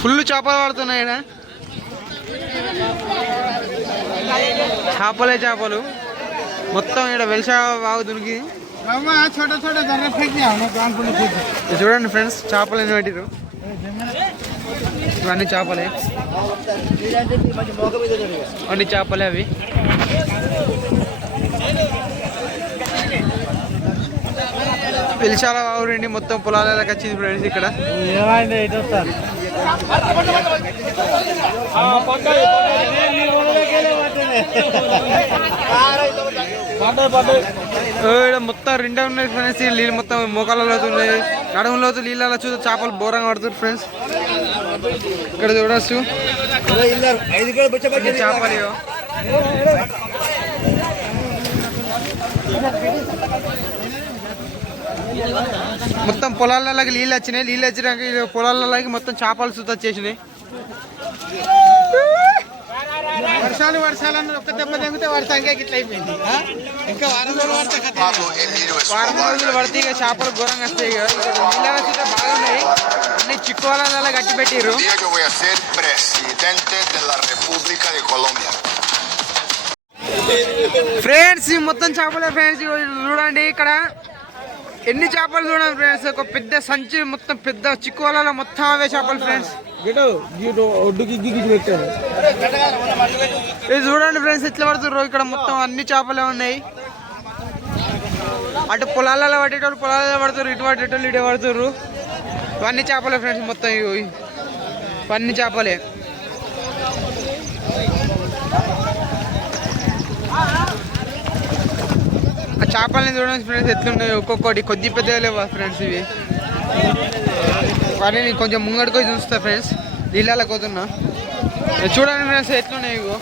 Full చేపలు పడుతున్నాయన చేపలే చేపలు. మొత్తం ఇక్కడ వెలిసా బాగు దొరికి చూడండి ఫ్రెండ్స్ చేపలు ఎన్ని పెట్టారు ఇవన్నీ చేపలే. అన్ని చేపలే అవి. వెలిశాల బాగుండి మొత్తం పొలాలకి వచ్చింది ఫ్రెండ్స్ ఇక్కడ. మొత్తం రెండే ఉన్నాయి ఫ్రెండ్స్ నీళ్ళు మొత్తం మోకాళ్ళలో ఉన్నాయి. నడుములో నీళ్ళలో చూస్తే చేపలు బోరంగా పడుతుంది ఫ్రెండ్స్ ఇక్కడ చూడొచ్చు. చేపలు. మొత్తం పొలాలలోకి నీళ్ళు వచ్చినాయి. నీళ్ళు వచ్చినాక పొలాలలోకి మొత్తం చేపలు సుత వచ్చేసినాయి. వర్షాలు వర్షాలు ఒక్క దెబ్బ తగ్గితే వాడి సంఖ్య ఇట్లా అయిపోయింది? ఇంకా వారం రోజులు పడితే వారం రోజులు పడితే ఇక చేపలు ఘోరంగా వస్తాయి నీళ్ళ చూస్తే బాగున్నాయి అన్ని చిక్కు వాళ్ళ గట్టి Colombia. ఫ్రెండ్స్ మొత్తం చేపలే ఫ్రెండ్స్ చూడండి ఇక్కడ. ఎన్ని చేపలు చూడండి ఫ్రెండ్స్ ఒక పెద్ద సంచి మొత్తం పెద్ద చిక్కు వలలో మొత్తం అవే చేపలు ఫ్రెండ్స్ ఇది చూడండి ఫ్రెండ్స్ ఎట్లా పడుతుర్రు ఇక్కడ మొత్తం అన్ని చేపలే ఉన్నాయి. అటు పొలాలలో పట్టేటోళ్ళు పొలాలలో పడుతుర్రు ఇటు పట్టేటోళ్ళు ఇటు పడుతుర్రు ఇవన్నీ చేపలే ఫ్రెండ్స్ మొత్తం ఇవి. ఇవన్నీ చేపలే. చేపలని చూడండి ఫ్రెండ్స్ ఎట్లున్నాయి ఒక్కొక్కటి కొద్ది పెద్దగా లేవా ఫ్రెండ్స్ ఇవి. కానీ నేను కొంచెం ముంగడికి పోయి చూస్తా ఫ్రెండ్స్ నీళ్ళకి పోతున్నా. చూడండి ఫ్రెండ్స్ ఎట్లున్నాయి ఇగో.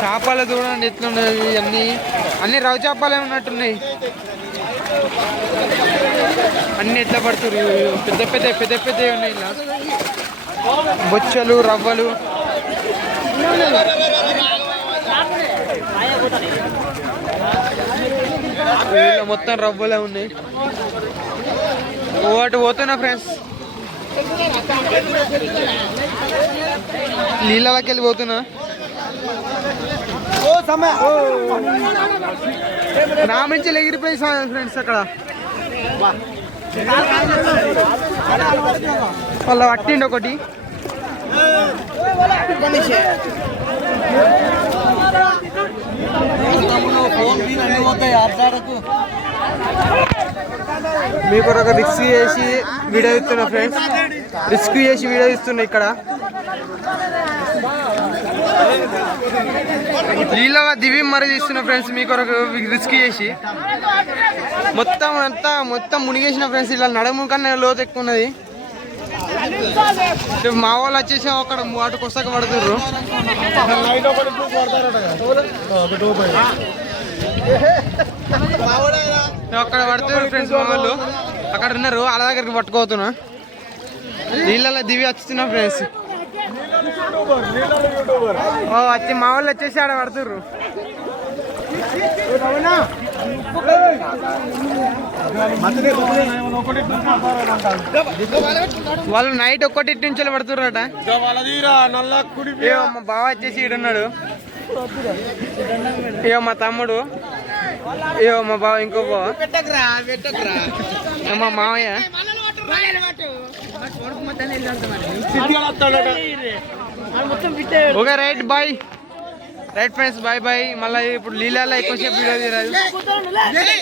చేపలు చూడండి ఎట్లున్నాయి అన్ని. అన్ని రవ చేపలే ఉన్నట్టున్నాయి. అన్ని ఎట్లా పడుతున్నారు పెద్ద పెద్ద పెద్ద పెద్దవి ఉన్నాయి ఇలా. బొచ్చలు రవ్వలు. వీళ్ళు మొత్తం రవ్వలే ఉన్నాయి. ఓటు పోతున్నా ఫ్రెండ్స్ నీళ్ళకి వెళ్ళి పోతున్నా. నా నుంచి ఎగిరిపోయి ఫ్రెండ్స్ అక్కడ. వాళ్ళ పట్టిండి ఒకటి. మీకు ఒక రిస్క్ చేసి వీడియో ఇస్తున్నా ఫ్రెండ్స్ రిస్క్ చేసి వీడియో ఇస్తున్నా ఇక్కడ. నీళ్ళ దివి మరి తీస్తున్నా ఫ్రెండ్స్ మీ కొరకు రిస్క్ చేసి. మొత్తం అంతా మొత్తం మునిగేసిన ఫ్రెండ్స్ ఇలా నడుము కన్నా లోతు ఎక్కువ ఉన్నది. మా వాళ్ళు వచ్చేసి అక్కడ అటు కొసక పడుతుర్రు అక్కడ పడుతున్నారు ఫ్రెండ్స్ మా వాళ్ళు. అక్కడ ఉన్నారు వాళ్ళ దగ్గరికి పట్టుకోతున్నా. నీళ్ళలో దివి వచ్చుతున్నా ఫ్రెండ్స్ ఓ వచ్చి మా వాళ్ళు వచ్చేసి ఆడ పడుతుర్రు. వాళ్ళు నైట్ ఒక్కటి నుంచి పడుతున్నారట మా బావ వచ్చేసి ఈడున్నాడు. ఏమో మా తమ్ముడు. ఏమో మా బావ ఇంకో బావ. పెట్టకరా మా మామయ్య. Okay right bye. Right friends bye bye మళ్ళీ ఇప్పుడు లీలాలో ఎక్కువసేపు వీడియో తీరాదు